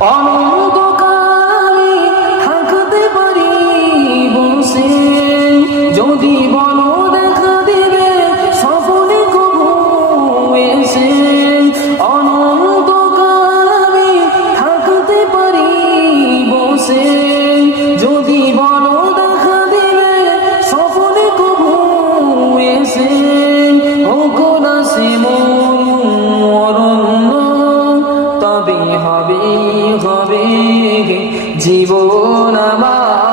অনন্তকালে থাকতে পারি বসে, যদি বলো দেখা দিবে স্বপ্নে কবু এসে। অনন্তকালে থাকতে পারি বসে, যদি বলো দেখা দিবে স্বপ্নে কবু এসে। হোক না সে মরণ, তবে হবে হবে জীবন আমার।